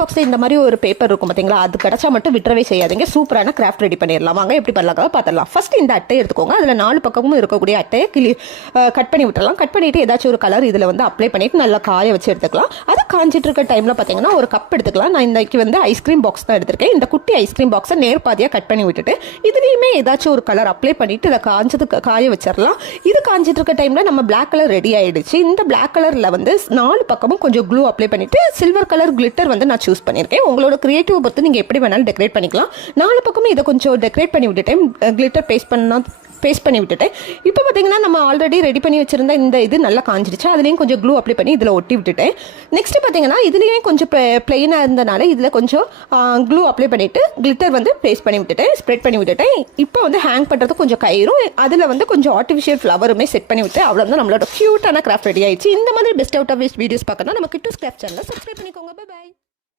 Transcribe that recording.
பாக்ஸில் இந்த மாதிரி ஒரு பேப்பர் இருக்கும் பார்த்தீங்களா, அது கிடச்சா மட்டும் விட்டுறவே செய்யாதீங்க. சூப்பரான கிராஃப்ட் ரெடி பண்ணிடலாம். வாங்க எப்படி பண்ணலாம் பார்த்துடலாம். ஃபர்ஸ்ட் இந்த அட்டையை எடுத்துக்கோங்க. அதில் 4 பக்கமும் இருக்கக்கூடிய அட்டையை கட் பண்ணி விட்டுறலாம். கட் பண்ணிவிட்டு ஏதாச்சும் ஒரு கலர் இதில் வந்து அப்ளை பண்ணிவிட்டு நல்லா காய வச்சு எடுத்துக்கலாம். அதை காஞ்சிட்டு இருக்க டைமில் பார்த்தீங்கன்னா ஒரு கப் எடுத்துக்கலாம். நான் இன்றைக்கி வந்து ஐஸ்கிரீம் பாக்ஸ் தான் எடுத்திருக்கேன். இந்த குட்டி ஐஸ்கிரீம் பாக்ஸை நேர்பாதியாக கட் பண்ணி விட்டுட்டு இதுலேயுமே ஏதாச்சும் ஒரு கலர் அப்ளை பண்ணிவிட்டு இதை காய வச்சிடலாம். இது காஞ்சிட்டு இருக்க டைமில் நம்ம பிளாக் கலர் ரெடி ஆகிடுச்சு. இந்த பிளாக் கலரில் வந்து 4 பக்கமும் கொஞ்சம் க்ளூ அப்ளை பண்ணிவிட்டு சில்வர் கலர் கிளிட்டர் வந்து நான் சூஸ் பண்ணியிருக்கேன். உங்களோட கிரியேட்டிவ் பொறுத்து நீங்கள் எப்படி வேணாலும் டெக்கரேட் பண்ணிக்கலாம். 4 பக்கமும் இதை கொஞ்சம் டெக்கரேட் பண்ணி விட்டுட்டேன். கிளிட்டர் பேஸ்ட் பண்ணி விட்டுட்டேன். இப்போ பார்த்தீங்கன்னா நம்ம ஆல்ரெடி ரெடி பண்ணி வச்சிருந்த இந்த இது நல்லா காஞ்சிடுச்சு. அதுலேயும் கொஞ்சம் க்ளூ அப்ளை பண்ணி இதில் ஒட்டி விட்டுட்டேன். நெக்ஸ்ட் பார்த்தீங்கன்னா இதுலேயும் கொஞ்சம் பிளெயினாக இருந்தனால இதில் கொஞ்சம் க்ளூ அப்ளை பண்ணிவிட்டு கிளிட்டர் வந்து பேஸ்ட் பண்ணி விட்டுட்டேன், ஸ்ப்ரெட் பண்ணி விட்டுட்டேன். இப்போ வந்து ஹேங் பண்ணுறது கொஞ்சம் கயிறும் அதில் வந்து கொஞ்சம் ஆர்டிஃபிஷியல் ஃப்ளவருமே செட் பண்ணி விட்டு அவ்வளோ நம்மளோட க்யூட்டான கிராஃப்ட் ரெடி ஆயிடுச்சு. இந்த மாதிரி best out of waste videos பார்க்கணும் நம்ம கிட்டூஸ் கிராஃப்ட் சேனலை சப்ஸ்கிரைப் பண்ணிக்கோங்க. பை.